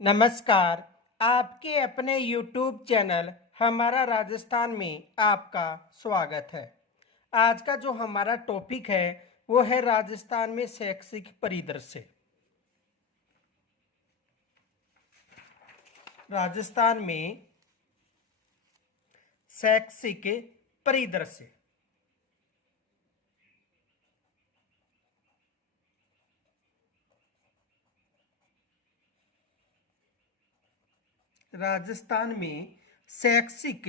नमस्कार। आपके अपने YouTube चैनल हमारा राजस्थान में आपका स्वागत है। आज का जो हमारा टॉपिक है वो है राजस्थान में शैक्षिक परिदृश्य। राजस्थान में शैक्षिक परिदृश्य। राजस्थान में शैक्षिक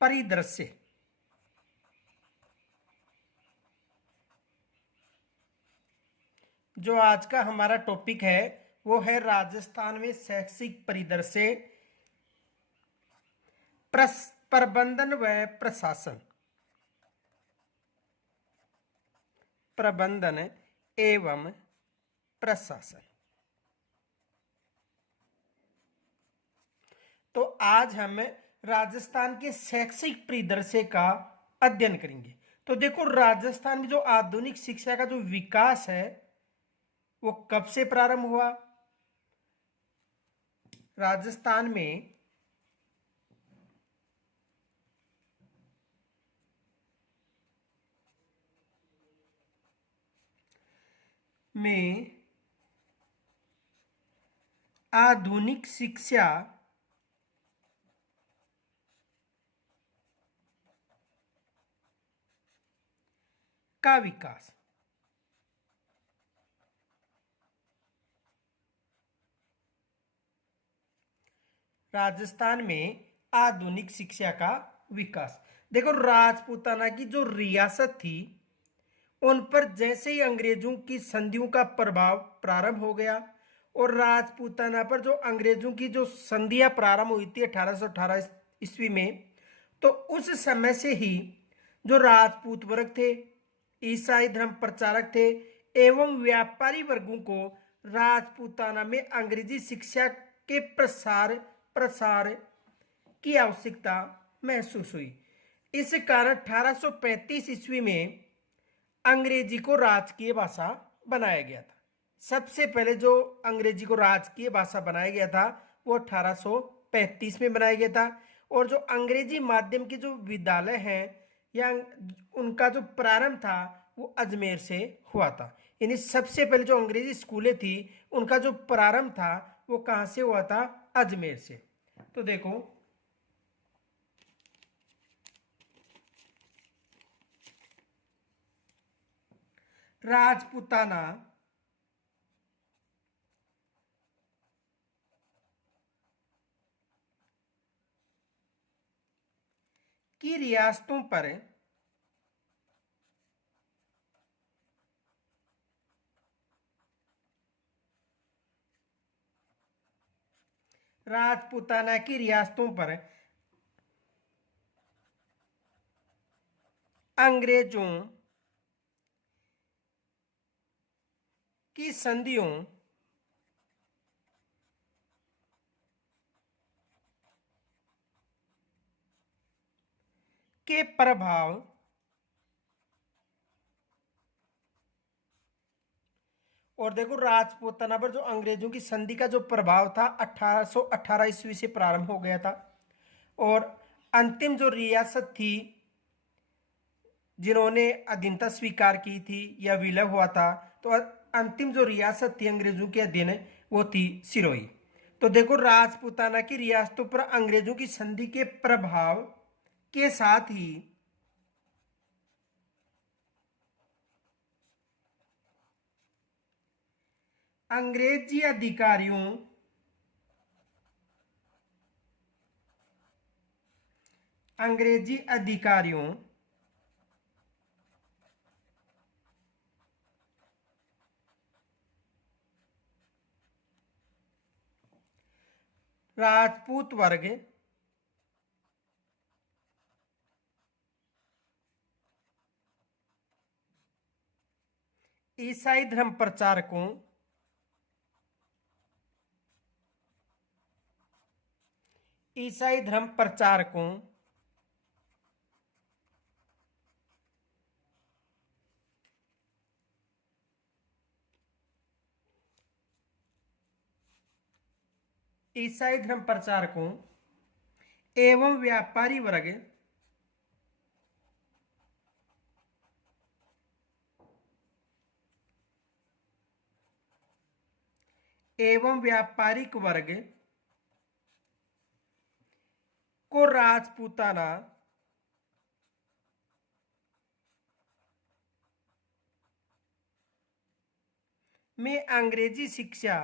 परिदृश्य। जो आज का हमारा टॉपिक है वो है राजस्थान में शैक्षिक परिदृश्य, प्रबंधन व प्रशासन। प्रबंधन एवं प्रशासन। तो आज हम राजस्थान के शैक्षिक परिदृश्य का अध्ययन करेंगे। तो देखो, राजस्थान में जो आधुनिक शिक्षा का जो विकास है वो कब से प्रारंभ हुआ। राजस्थान में आधुनिक शिक्षा का विकास। राजस्थान में आधुनिक शिक्षा का विकास। देखो, राजपूताना की जो रियासत थी उन पर जैसे ही अंग्रेजों की संधियों का प्रभाव प्रारंभ हो गया और राजपूताना पर जो अंग्रेजों की जो संधियां प्रारंभ हुई थी 1818 ईस्वी में, तो उस समय से ही जो राजपूत वर्ग थे, ईसाई धर्म प्रचारक थे एवं व्यापारी वर्गों को राजपूताना में अंग्रेजी शिक्षा के प्रसार प्रसार की आवश्यकता महसूस हुई। इस कारण 1835 ईस्वी में अंग्रेजी को राजकीय भाषा बनाया गया था। सबसे पहले जो अंग्रेजी को राजकीय भाषा बनाया गया था वो 1835 में बनाया गया था। और जो अंग्रेजी माध्यम के जो विद्यालय हैं या उनका जो प्रारंभ था वो अजमेर से हुआ था। यानी सबसे पहले जो अंग्रेजी स्कूलें थी उनका जो प्रारंभ था वो कहाँ से हुआ था? अजमेर से। तो देखो, राजपूताना की रियासतों पर राजपूताना की रियासतों पर अंग्रेजों की संधियों के प्रभाव और देखो, राजपूताना पर जो अंग्रेजों की संधि का जो प्रभाव था 1818 ईस्वी से प्रारंभ हो गया था। और अंतिम जो रियासत थी जिन्होंने अधीनता स्वीकार की थी या विलय हुआ था, तो अंतिम जो रियासत थी अंग्रेजों के अधीन वो थी सिरोही। तो देखो, राजपूताना की रियासतों पर अंग्रेजों की संधि के प्रभाव के साथ ही अंग्रेजी अधिकारियों अंग्रेजी अधिकारियों राजपूत वर्ग ईसाई धर्म प्रचारकों ईसाई धर्म प्रचारकों ईसाई धर्म प्रचारकों एवं व्यापारी वर्ग एवं व्यापारिक वर्ग को राजपूताना में अंग्रेजी शिक्षा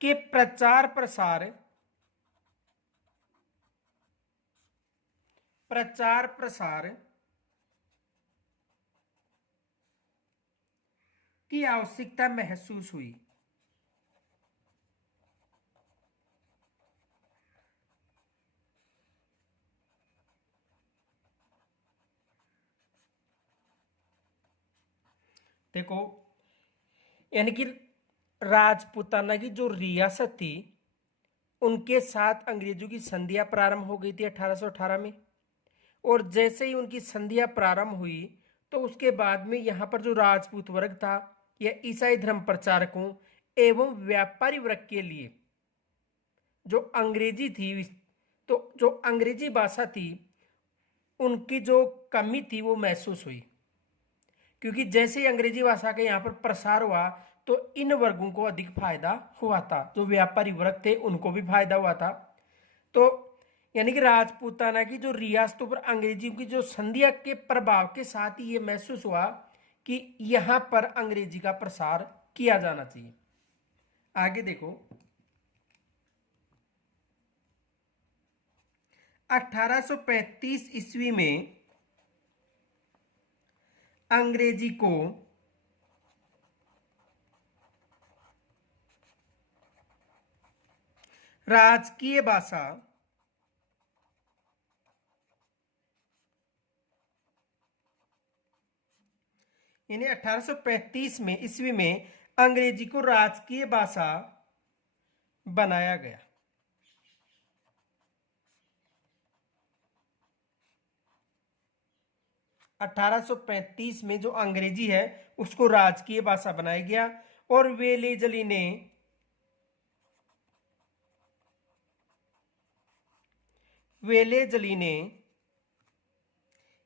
के प्रचार प्रसार की आवश्यकता महसूस हुई। देखो, यानी कि राजपूताना की जो रियासत थी उनके साथ अंग्रेजों की संधियां प्रारंभ हो गई थी 1818 में। और जैसे ही उनकी संधियां प्रारंभ हुई तो उसके बाद में यहाँ पर जो राजपूत वर्ग था यह ईसाई धर्म प्रचारकों एवं व्यापारी वर्ग के लिए जो अंग्रेजी थी, तो जो अंग्रेजी भाषा थी उनकी जो कमी थी वो महसूस हुई। क्योंकि जैसे ही अंग्रेजी भाषा का यहाँ पर प्रसार हुआ तो इन वर्गों को अधिक फायदा हुआ था, जो व्यापारी वर्ग थे उनको भी फायदा हुआ था। तो यानी कि राजपूताना की जो रियासतों पर अंग्रेजी की जो संधियां के प्रभाव के साथ ही ये महसूस हुआ कि यहां पर अंग्रेजी का प्रसार किया जाना चाहिए। आगे देखो, 1835 ईस्वी में अंग्रेजी को राजकीय भाषा यानी 1835 में ईस्वी में अंग्रेजी को राजकीय भाषा बनाया गया। 1835 में जो अंग्रेजी है उसको राजकीय भाषा बनाया गया। और वेलेजली ने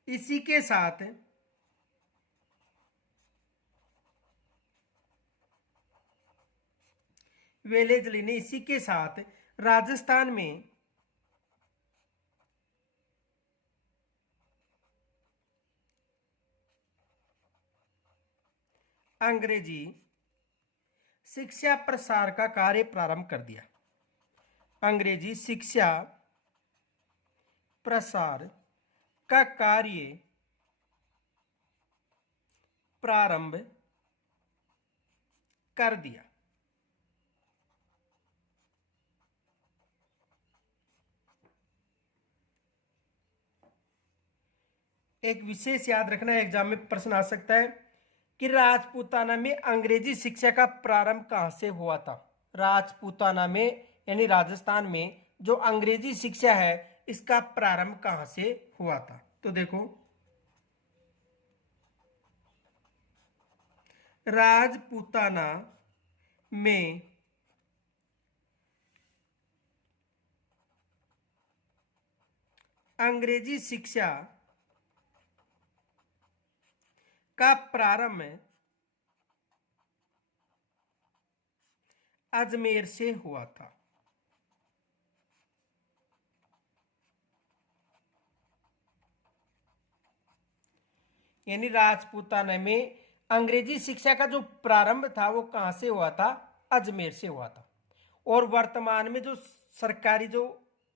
इसी के साथ राजस्थान में अंग्रेजी शिक्षा प्रसार का कार्य प्रारंभ कर दिया। अंग्रेजी शिक्षा प्रसार का कार्य प्रारंभ कर दिया। एक विशेष याद रखना, एग्जाम में प्रश्न आ सकता है कि राजपूताना में अंग्रेजी शिक्षा का प्रारंभ कहां से हुआ था। राजपूताना में यानी राजस्थान में जो अंग्रेजी शिक्षा है इसका प्रारंभ कहां से हुआ था। तो देखो, राजपूताना में अंग्रेजी शिक्षा का प्रारंभ अजमेर से हुआ था। यानी राजपूताना में अंग्रेजी शिक्षा का जो प्रारंभ था वो कहां से हुआ था, अजमेर से हुआ था। और वर्तमान में जो सरकारी जो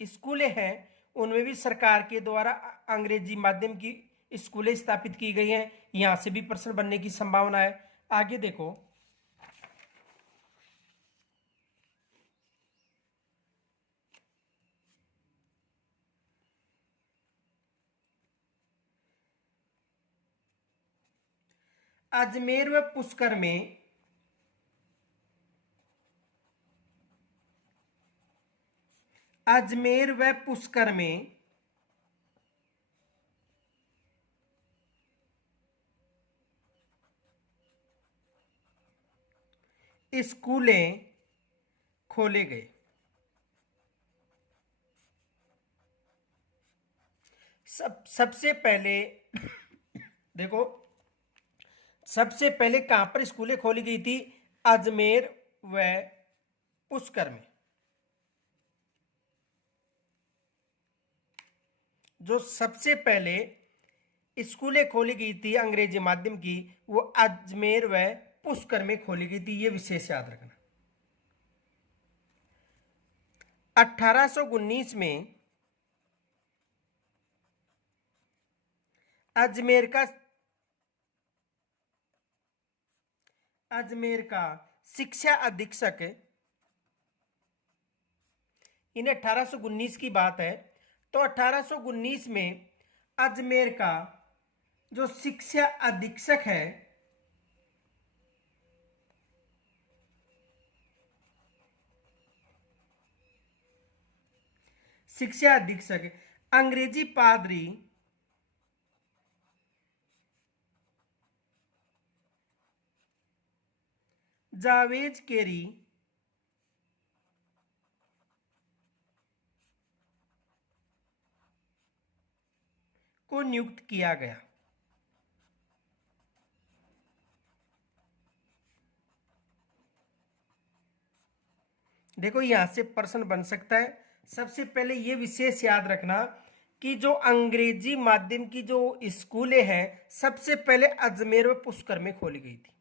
स्कूलें हैं उनमें भी सरकार के द्वारा अंग्रेजी माध्यम की स्कूलें स्थापित की गई हैं। यहां से भी प्रश्न बनने की संभावना है। आगे देखो, अजमेर व पुष्कर में स्कूलें खोले गए। सबसे पहले देखो, सबसे पहले कहां पर स्कूलें खोली गई थी? अजमेर व पुष्कर में। जो सबसे पहले स्कूलें खोली गई थी अंग्रेजी माध्यम की, वो अजमेर व पुष्कर में खोली गई थी। ये विशेष याद रखना। 1819 में अजमेर का शिक्षा अधीक्षक, इन 1819 की बात है, तो 1819 में अजमेर का जो शिक्षा अधीक्षक है, शिक्षा अधीक्षक अंग्रेजी पादरी जावेद केरी को नियुक्त किया गया। देखो, यहां से प्रश्न बन सकता है। सबसे पहले ये विशेष याद रखना कि जो अंग्रेजी माध्यम की जो स्कूलें हैं, सबसे पहले अजमेर व पुष्कर में खोली गई थी।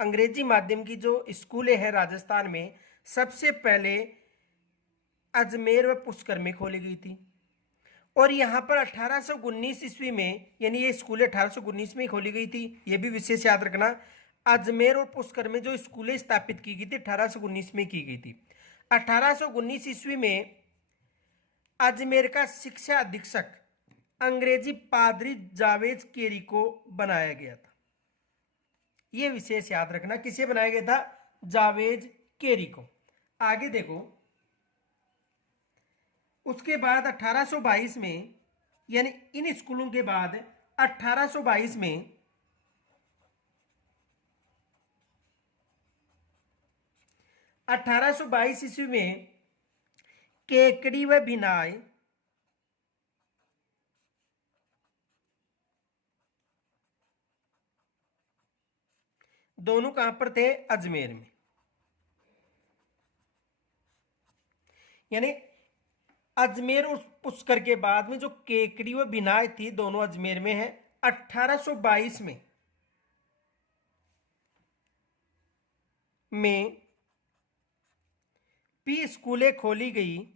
अंग्रेजी माध्यम की जो स्कूलें हैं राजस्थान में, सबसे पहले अजमेर व पुष्कर में खोली गई थी। और यहाँ पर 1819 ईस्वी में, यानी ये स्कूलें 1819 में ही खोली गई थी। ये भी विशेष याद रखना। अजमेर और पुष्कर में जो स्कूलें स्थापित की गई थी 1819 में की गई थी। 1819 ईस्वी में अजमेर का शिक्षा अधीक्षक अंग्रेजी पादरी जावेद केरी को बनाया गया था। यह विशेष याद रखना, किसे बनाया गया था? जावेद केरी को। आगे देखो, उसके बाद 1822 में, यानी इन स्कूलों के बाद 1822 में 1822 ईस्वी में केकड़ी व भिनाय दोनों कहां पर थे? अजमेर में। यानी अजमेर और पुष्कर के बाद में जो केकड़ी व भिनाय थी, दोनों अजमेर में है। 1822 में भी स्कूलें खोली गई।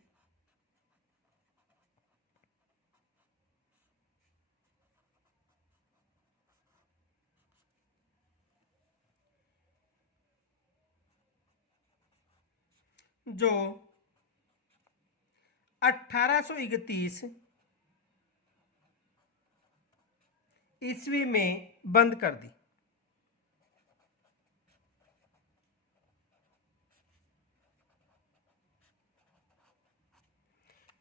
जो 1831 ईस्वी में बंद कर दी।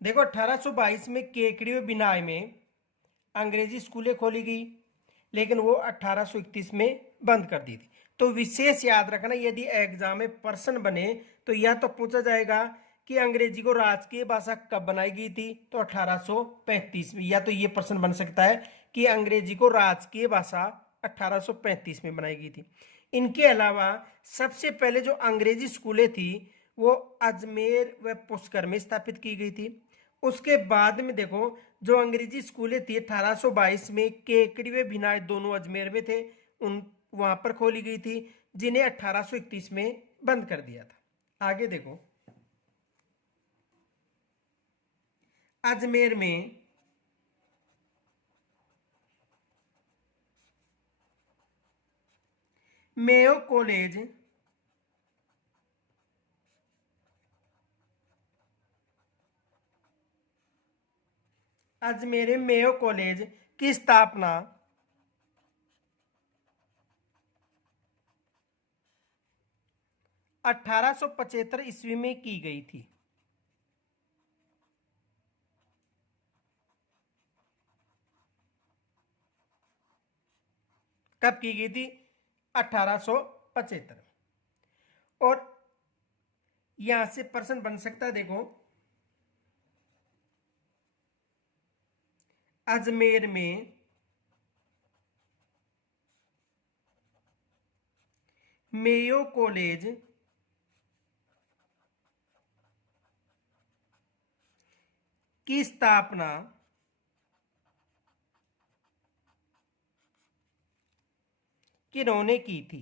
देखो, 1822 में केकड़ी व बिनाई में अंग्रेजी स्कूलें खोली गई, लेकिन वो 1831 में बंद कर दी थी। तो विशेष याद रखना, यदि एग्जाम में प्रश्न बने तो यह तो पूछा जाएगा कि अंग्रेजी को राजकीय भाषा कब बनाई गई थी, तो 1835 में। या तो ये प्रश्न बन सकता है कि अंग्रेजी को राजकीय भाषा 1835 में बनाई गई थी। इनके अलावा सबसे पहले जो अंग्रेजी स्कूलें थी, वो अजमेर व पुष्कर में स्थापित की गई थी। उसके बाद में देखो, जो अंग्रेजी स्कूलें थी 1822 में केकड़ी व भिनाय दोनों अजमेर में थे, उन वहां पर खोली गई थी, जिन्हें 1831 में बंद कर दिया था। आगे देखो, अजमेर में मेयो कॉलेज अजमेर में मेयो कॉलेज की स्थापना 1875 ईस्वी में की गई थी। कब की गई थी? 1875। और यहां से प्रश्न बन सकता है, देखो अजमेर में मेयो कॉलेज की स्थापना किन्होंने की थी?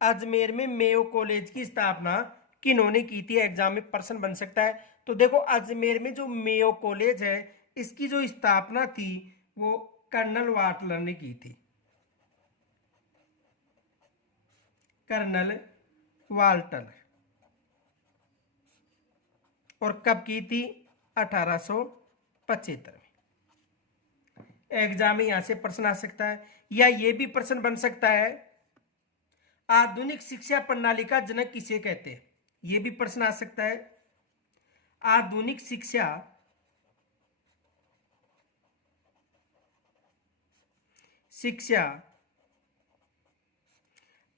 अजमेर में मेयो कॉलेज की स्थापना किन्होंने की थी, एग्जाम में प्रश्न बन सकता है। तो देखो अजमेर में जो मेयो कॉलेज है इसकी जो स्थापना थी वो कर्नल वाटलर ने की थी, कर्नल वाल्टर। और कब की थी? 1875 में। एग्जाम में यहां से प्रश्न आ सकता है, या ये भी प्रश्न बन सकता है आधुनिक शिक्षा प्रणाली का जनक किसे कहते हैं? ये भी प्रश्न आ सकता है। आधुनिक शिक्षा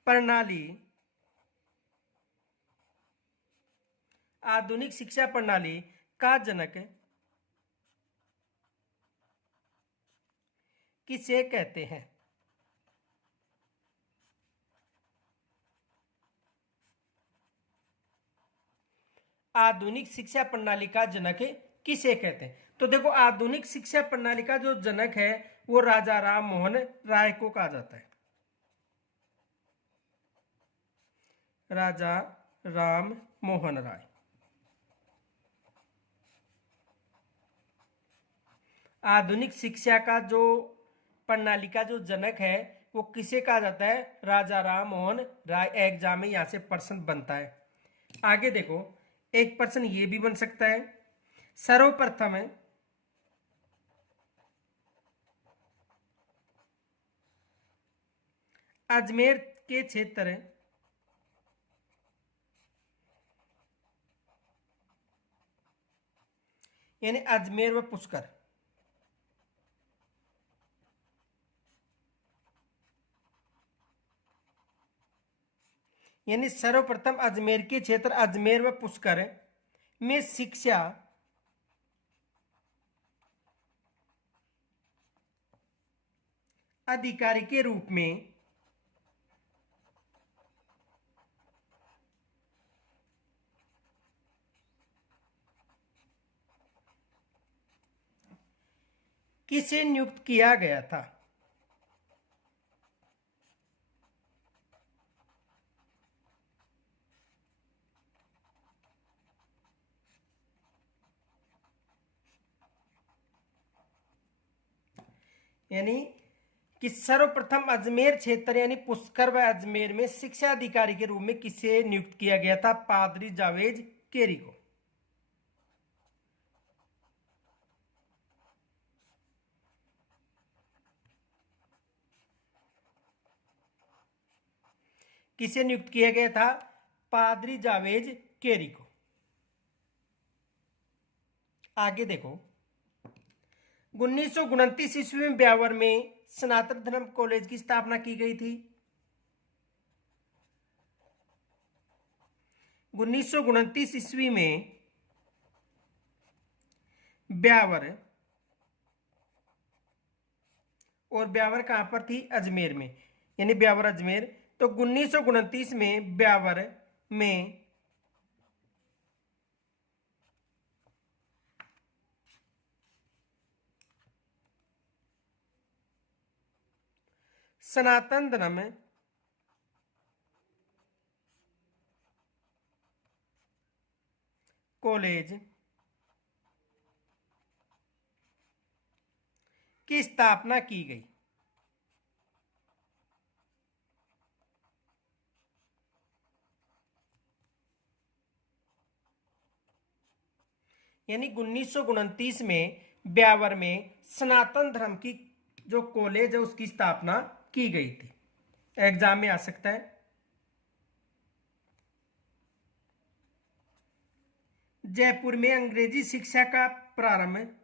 प्रणाली आधुनिक शिक्षा प्रणाली का जनक किसे कहते हैं? आधुनिक शिक्षा प्रणाली का जनक किसे कहते हैं? तो देखो आधुनिक शिक्षा प्रणाली का जो जनक है वो राजा राम मोहन राय को कहा जाता है। राजा राम मोहन राय। आधुनिक शिक्षा का जो प्रणाली का जो जनक है वो किसे कहा जाता है? राजा राम मोहन राय। एग्जाम में यहां से प्रश्न बनता है। आगे देखो, एक प्रश्न ये भी बन सकता है, सर्वप्रथम है अजमेर के क्षेत्र यानी अजमेर व पुष्कर, यानी सर्वप्रथम अजमेर के क्षेत्र अजमेर व पुष्कर में शिक्षा अधिकारी के रूप में किसे नियुक्त किया गया था? यानी कि सर्वप्रथम अजमेर क्षेत्र यानी पुष्कर व अजमेर में शिक्षा अधिकारी के रूप में किसे नियुक्त किया गया था? पादरी जावेद केरी को। किसे नियुक्त किया गया था? पादरी जावेद केरी को। आगे देखो, 1929 ईस्वी में ब्यावर में सनातन धर्म कॉलेज की स्थापना की गई थी। 1929 ईस्वी में ब्यावर, और ब्यावर कहां पर थी? अजमेर में, यानी ब्यावर अजमेर। तो 1929 में ब्यावर में सनातन धर्म कॉलेज की स्थापना की गई। यानी 1929 में ब्यावर में सनातन धर्म की जो कॉलेज है उसकी स्थापना की गई थी। एग्जाम में आ सकता है। जयपुर में अंग्रेजी शिक्षा का प्रारंभ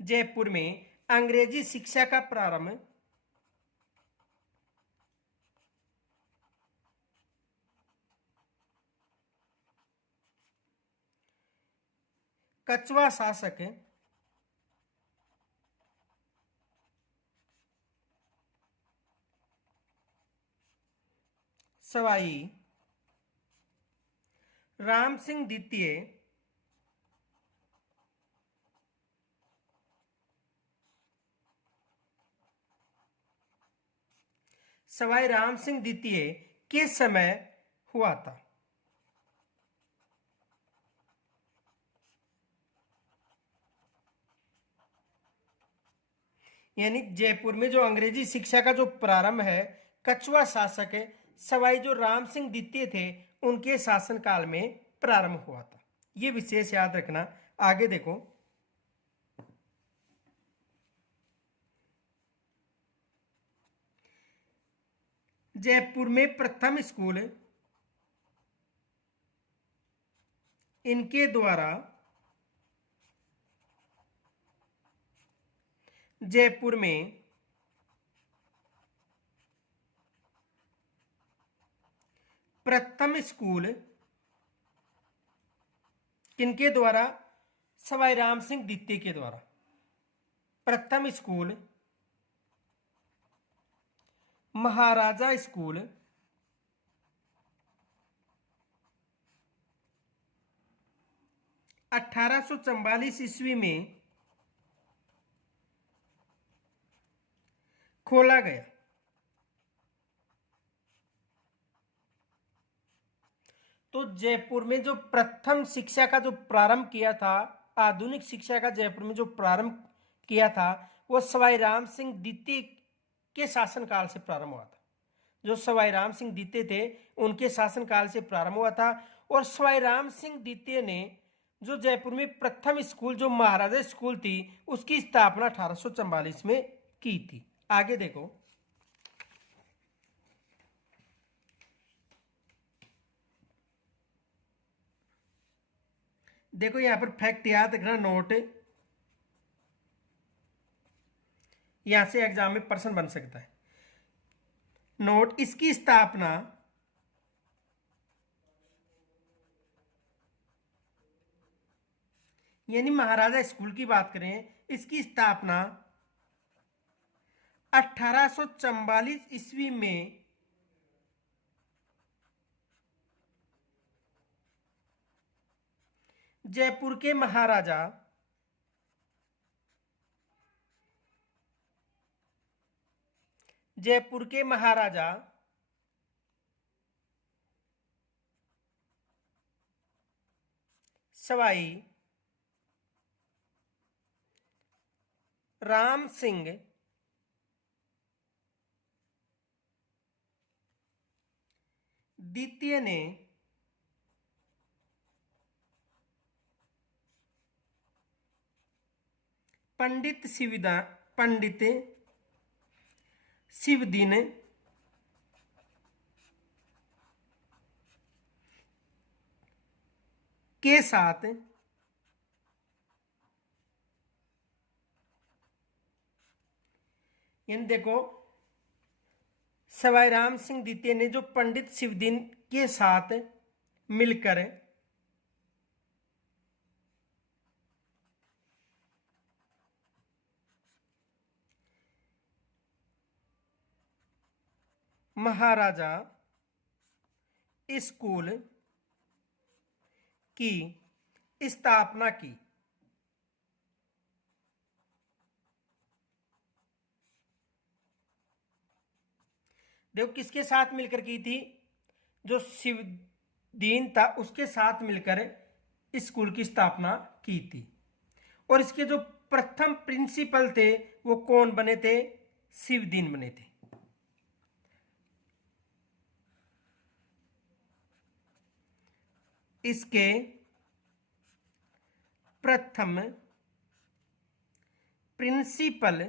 जयपुर में अंग्रेजी शिक्षा का प्रारंभ कछवा शासक सवाई राम सिंह द्वितीय सवाई राम सिंह द्वितीय के समय हुआ था। यानी जयपुर में जो अंग्रेजी शिक्षा का जो प्रारंभ है कछवा शासक है सवाई जो राम सिंह द्वितीय थे उनके शासनकाल में प्रारंभ हुआ था। ये विशेष याद रखना। आगे देखो, जयपुर में प्रथम स्कूल इनके द्वारा जयपुर में प्रथम स्कूल किनके द्वारा? सवाई राम सिंह द्वितीय के द्वारा। प्रथम स्कूल महाराजा स्कूल 1844 ईस्वी में खोला गया। तो जयपुर में जो प्रथम शिक्षा का जो प्रारंभ किया था, आधुनिक शिक्षा का जयपुर में जो प्रारंभ किया था वो सवाई राम सिंह द्वितीय के शासनकाल से प्रारंभ हुआ था। जो सवाई राम सिंह द्वितीय थे उनके शासनकाल से प्रारंभ हुआ था। और सवाई राम सिंह द्वितीय ने जो जयपुर में प्रथम स्कूल जो महाराजा स्कूल थी उसकी स्थापना 1844 में की थी। आगे देखो, देखो यहां पर फैक्ट याद रखना, नोट यहां से एग्जाम में प्रश्न बन सकता है। नोट, इसकी स्थापना यानी महाराजा स्कूल की बात करें, इसकी स्थापना 1844 ईस्वी में जयपुर के महाराजा सवाई राम सिंह द्वितीय ने पंडित शिवदीन के साथ यानी देखो सवाई राम सिंह द्वितीय ने जो पंडित शिवदीन के साथ मिलकर महाराजा स्कूल की स्थापना की। देखो किसके साथ मिलकर की थी? जो शिवदीन था उसके साथ मिलकर स्कूल की स्थापना की थी। और इसके जो प्रथम प्रिंसिपल थे वो कौन बने थे? शिवदीन बने थे। इसके प्रथम प्रिंसिपल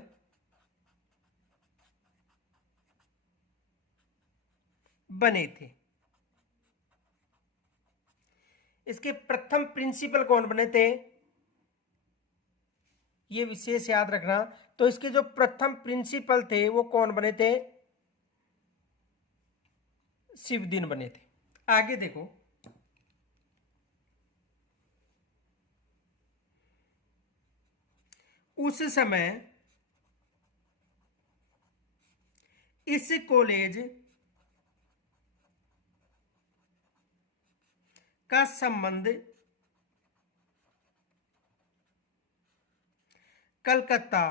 बने थे। इसके प्रथम प्रिंसिपल कौन बने थे? ये विशेष याद रखना। तो इसके जो प्रथम प्रिंसिपल थे वो कौन बने थे? शिवदिन बने थे। आगे देखो, उस समय इस कॉलेज का संबंध कलकत्ता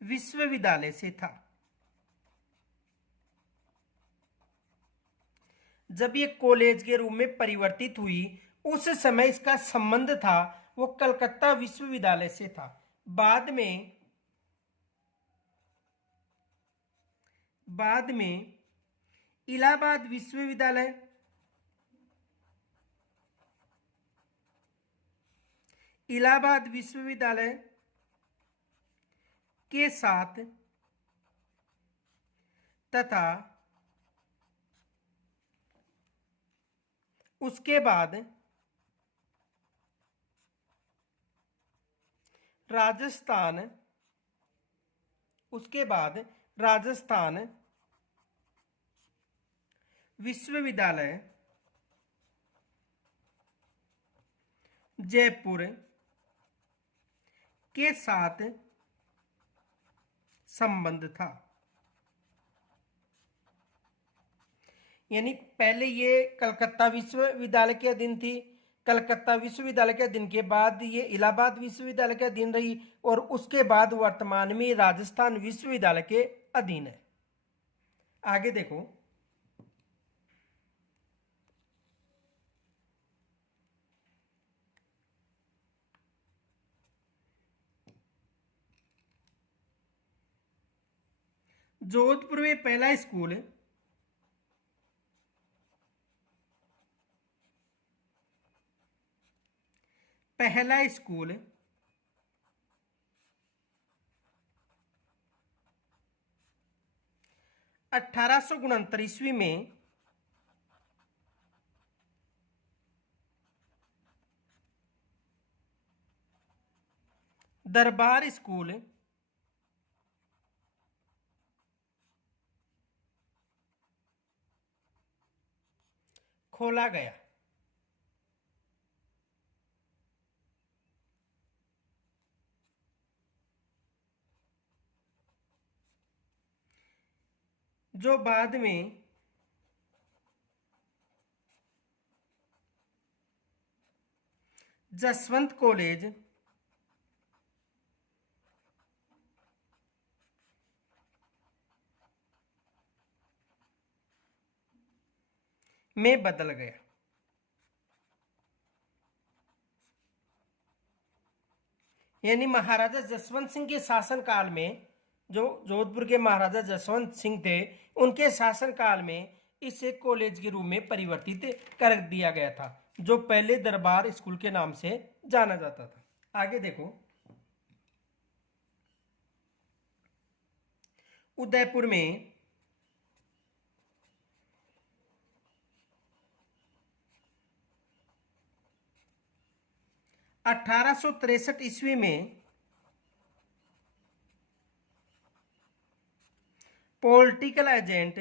विश्वविद्यालय से था। जब ये कॉलेज के रूप में परिवर्तित हुई, उस समय इसका संबंध था वो कलकत्ता विश्वविद्यालय से था। बाद में इलाहाबाद विश्वविद्यालय, इलाहाबाद विश्वविद्यालय के साथ तथा उसके बाद राजस्थान विश्वविद्यालय जयपुर के साथ संबंध था। यानी पहले ये कलकत्ता विश्वविद्यालय के अधीन थी, कलकत्ता विश्वविद्यालय के अधीन के बाद ये इलाहाबाद विश्वविद्यालय के अधीन रही, और उसके बाद वर्तमान में राजस्थान विश्वविद्यालय के अधीन है। आगे देखो, जोधपुर में पहला स्कूल 1869 ईस्वी में दरबार स्कूल खोला गया। जो बाद में जसवंत कॉलेज में बदल गया। यानी महाराजा जसवंत सिंह के शासनकाल में, जो जोधपुर के महाराजा जसवंत सिंह थे, उनके शासनकाल में इसे कॉलेज के रूप में परिवर्तित कर दिया गया था, जो पहले दरबार स्कूल के नाम से जाना जाता था। आगे देखो, उदयपुर में 1863 ईस्वी में पॉलिटिकल एजेंट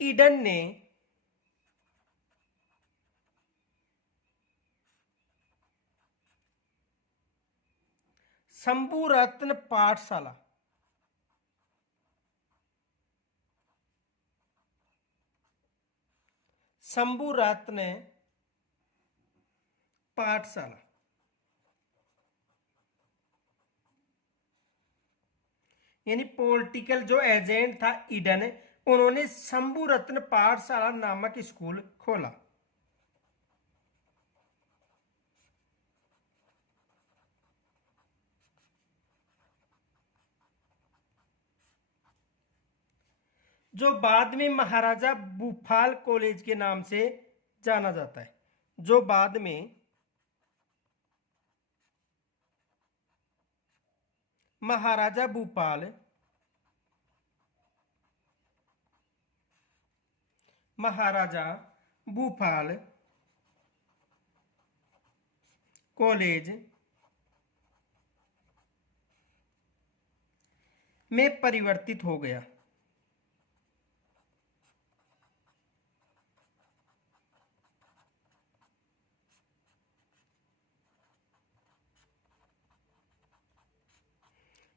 ईडन ने शंभुरत्न पाठशाला यानी पॉलिटिकल जो एजेंट था ईडन, उन्होंने शंभुरत्न पाठशाला नामक स्कूल खोला। जो बाद में महाराजा भूपाल कॉलेज के नाम से जाना जाता है। जो बाद में महाराजा भूपाल महाराजा भूपाल कॉलेज में परिवर्तित हो गया।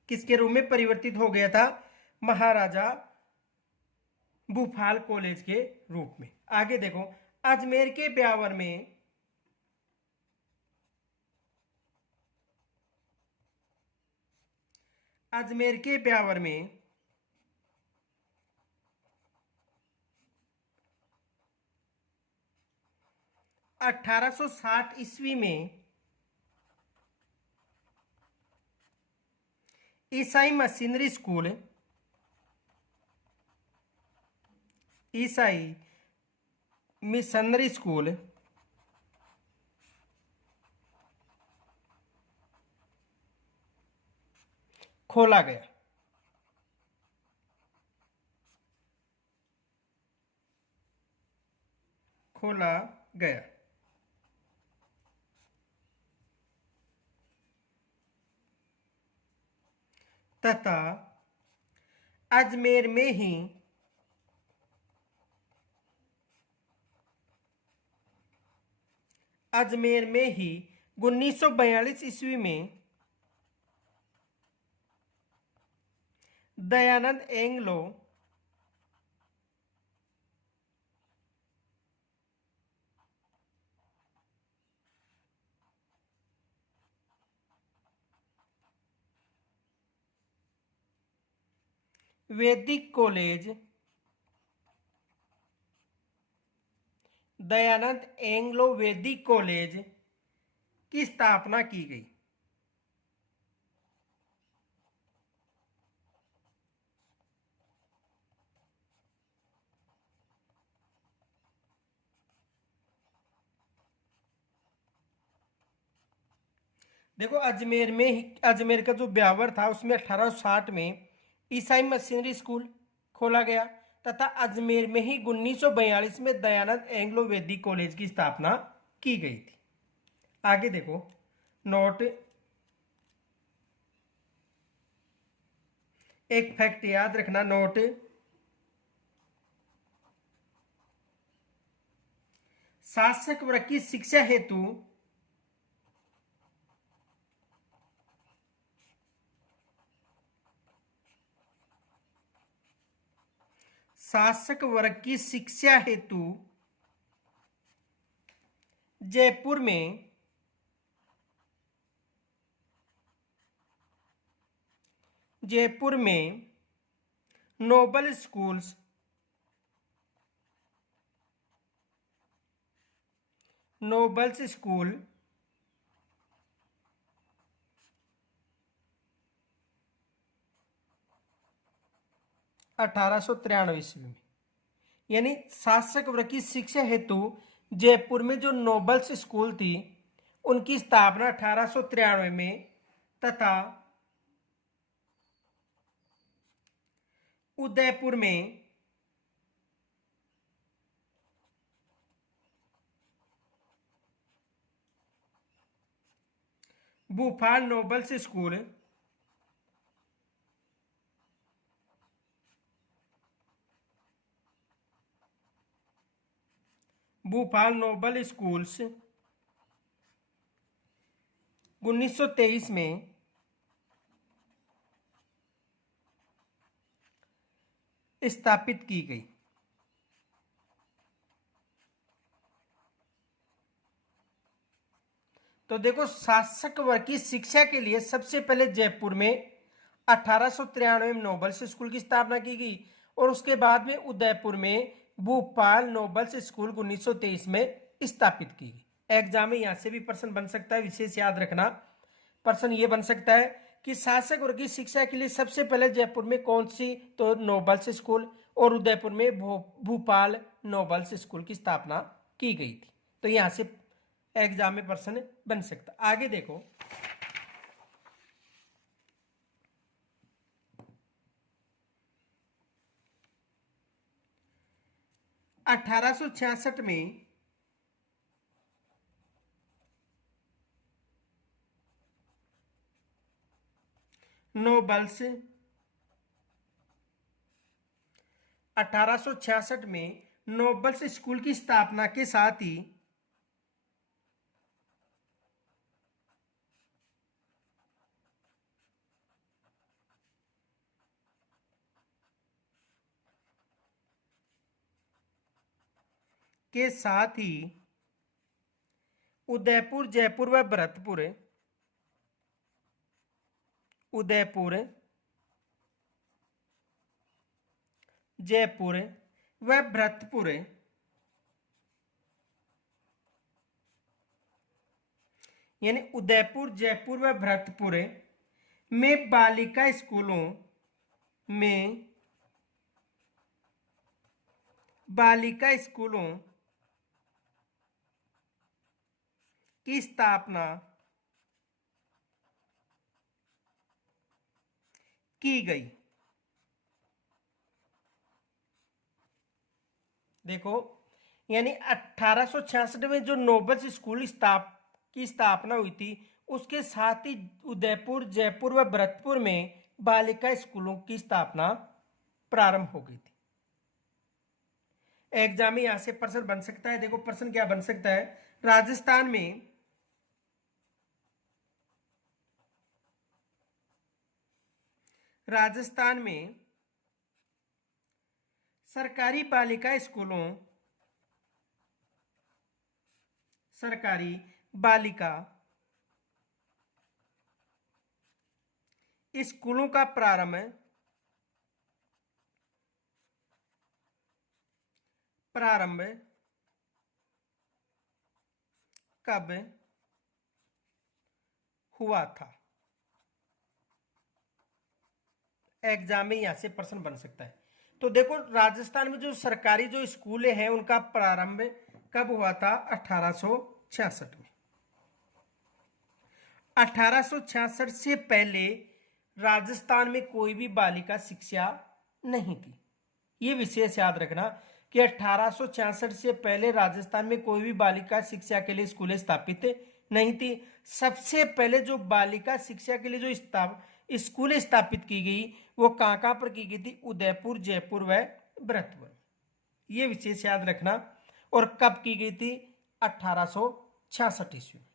किसके रूप में परिवर्तित हो गया था? महाराजा भूपाल कॉलेज के रूप में। आगे देखो, अजमेर के ब्यावर में अजमेर के ब्यावर में 1860 ईस्वी में ईसाई मशीनरी स्कूल ईसाई मिशनरी स्कूल खोला गया। खोला गया तथा अजमेर में ही अजमेर में ही 1942 ईस्वी में दयानंद एंग्लो वैदिक कॉलेज दयानंद एंग्लो वैदिक कॉलेज की स्थापना की गई। देखो, अजमेर का जो ब्यावर था उसमें 1860 में ईसाई मशीनरी स्कूल खोला गया तथा अजमेर में ही 1942 में दयानंद एंग्लो वैदिक कॉलेज की स्थापना की गई थी। आगे देखो, नोट, एक फैक्ट याद रखना, नोट, शासक वर्ग की शिक्षा हेतु शासक वर्ग की शिक्षा हेतु जयपुर में नोबल स्कूल्स 1893 ईस्वी में, यानी शासक वर्ग की शिक्षा हेतु जयपुर में जो नोबल्स स्कूल थी उनकी स्थापना 1893 में तथा उदयपुर में Bhupal nobles school Bhopal noble schools 1923 में स्थापित की गई। तो देखो, शासक वर्ग की शिक्षा के लिए सबसे पहले जयपुर में 1893 में नोबल्स स्कूल की स्थापना की गई और उसके बाद में उदयपुर में भोपाल नोबल्स स्कूल 1923 में स्थापित की गई। एग्जाम में यहां से भी प्रश्न बन सकता है, विशेष याद रखना। प्रश्न ये बन सकता है कि शासक वर्ग की शिक्षा के लिए सबसे पहले जयपुर में कौन सी, तो नोबल्स स्कूल, और उदयपुर में भोपाल नोबल्स स्कूल की स्थापना की गई थी। तो यहां से एग्जाम में प्रश्न बन सकता। आगे देखो, 1866 में नोबल्स 1866 में नोबल्स स्कूल की स्थापना के साथ ही उदयपुर जयपुर व भरतपुर उदयपुर जयपुर व भरतपुर यानी उदयपुर जयपुर व भरतपुर में बालिका स्कूलों की स्थापना की गई। देखो, यानी 1866 में जो नोबल्स स्कूल की स्थापना हुई थी, उसके साथ ही उदयपुर जयपुर व भरतपुर में बालिका स्कूलों की स्थापना प्रारंभ हो गई थी। एग्जाम में यहां से प्रश्न बन सकता है। देखो प्रश्न क्या बन सकता है, राजस्थान में सरकारी बालिका स्कूलों का प्रारंभ कब हुआ था। एग्जाम में यहां से प्रश्न बन सकता है। तो देखो, राजस्थान में जो सरकारी जो स्कूल हैं उनका प्रारंभ कब हुआ था, 1866 में। 1866 से पहले राजस्थान में कोई भी बालिका शिक्षा नहीं थी। ये विशेष याद रखना कि 1866 से पहले राजस्थान में कोई भी बालिका शिक्षा के लिए स्कूलें स्थापित नहीं थी। सबसे पहले जो बालिका शिक्षा के लिए जो स्कूलें स्थापित की गई वो कहां पर की गई थी, उदयपुर जयपुर व भरतपुर। ये विशेष याद रखना। और कब की गई थी, 1866 ईस्वी।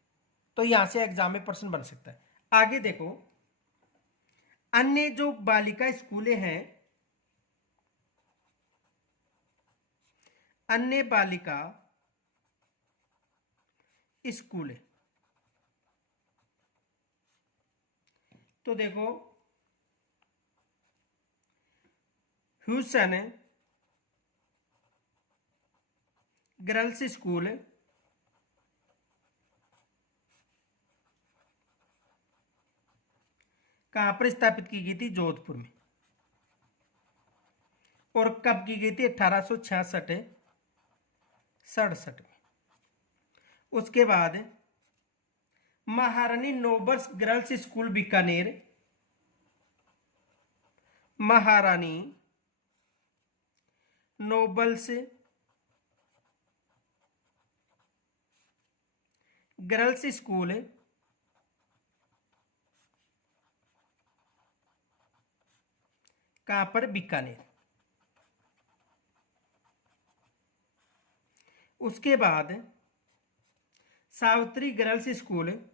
तो यहां से एग्जाम में प्रश्न बन सकता है। आगे देखो, अन्य जो बालिका स्कूलें हैं, अन्य बालिका स्कूल, तो देखो ह्यूसन गर्ल्स स्कूल, कहां पर स्थापित की गई थी, जोधपुर में। और कब की गई थी, 1866 में। उसके बाद महारानी नोबल्स गर्ल्स स्कूल बीकानेर, महारानी नोबल्स गर्ल्स स्कूल कहां पर, बीकानेर। उसके बाद सावित्री गर्ल्स स्कूल,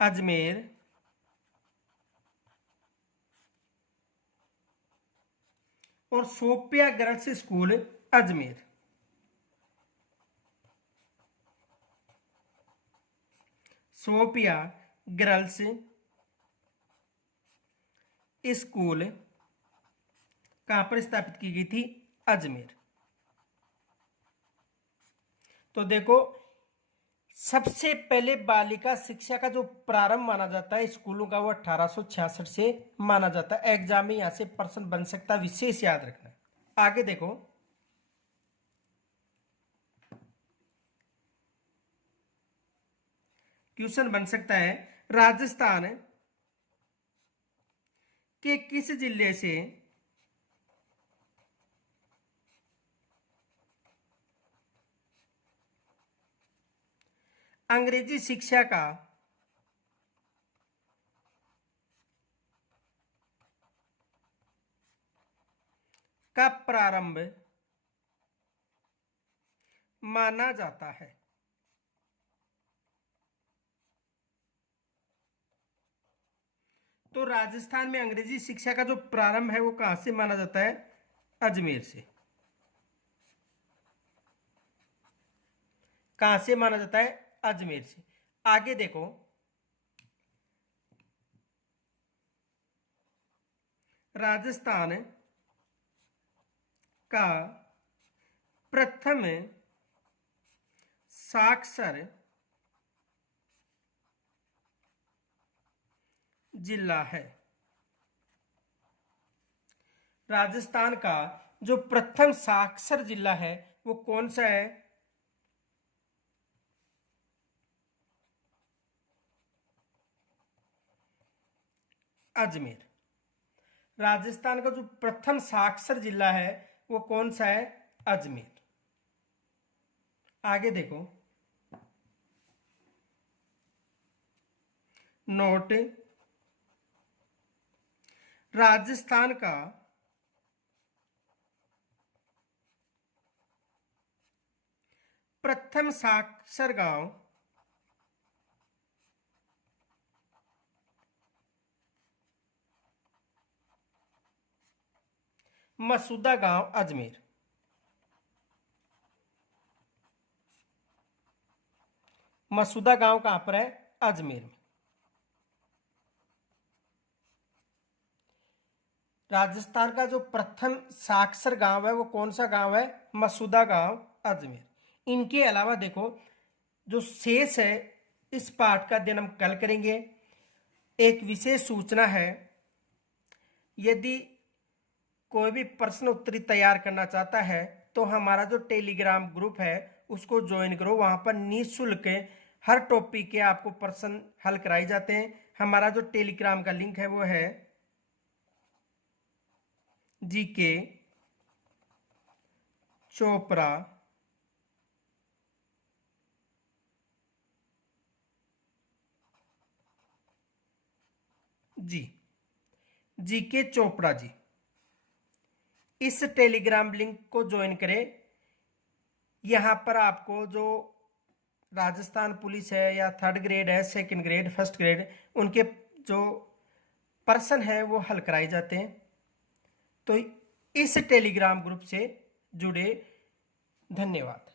अजमेर। और Sophia girls school, Ajmer. Sophia girls school कहां पर स्थापित की गई थी, अजमेर। तो देखो, सबसे पहले बालिका शिक्षा का जो प्रारंभ माना जाता है स्कूलों का, वो 1866 से माना जाता है। एग्जाम में यहां से प्रश्न बन सकता है, विशेष याद रखना। आगे देखो, क्वेश्चन बन सकता है, राजस्थान के किस जिले से अंग्रेजी शिक्षा का प्रारंभ माना जाता है? तो राजस्थान में अंग्रेजी शिक्षा का जो प्रारंभ है वो कहां से माना जाता है? अजमेर से। कहां से माना जाता है? अजमेर से। आगे देखो, राजस्थान का प्रथम साक्षर जिला है। राजस्थान का जो प्रथम साक्षर जिला है वो कौन सा है? अजमेर। राजस्थान का जो प्रथम साक्षर जिला है वो कौन सा है? अजमेर। आगे देखो, नोट, राजस्थान का प्रथम साक्षर गांव मसूदा गांव अजमेर। मसूदा गांव कहां पर है? अजमेर में। राजस्थान का जो प्रथम साक्षर गांव है वो कौन सा गांव है? मसूदा गांव अजमेर। इनके अलावा देखो, जो शेष है इस पाठ का अध्ययन हम कल करेंगे। एक विशेष सूचना है, यदि कोई भी प्रश्न उत्तरी तैयार करना चाहता है तो हमारा जो टेलीग्राम ग्रुप है उसको ज्वाइन करो। वहां पर निःशुल्क हर टॉपिक के आपको प्रश्न हल कराए जाते हैं। हमारा जो टेलीग्राम का लिंक है वो है जीके चोपड़ा जी, जीके चोपड़ा जी। इस टेलीग्राम लिंक को ज्वाइन करें। यहाँ पर आपको जो राजस्थान पुलिस है या थर्ड ग्रेड है, सेकंड ग्रेड, फर्स्ट ग्रेड, उनके जो प्रश्न है वो हल कराए जाते हैं। तो इस टेलीग्राम ग्रुप से जुड़े। धन्यवाद।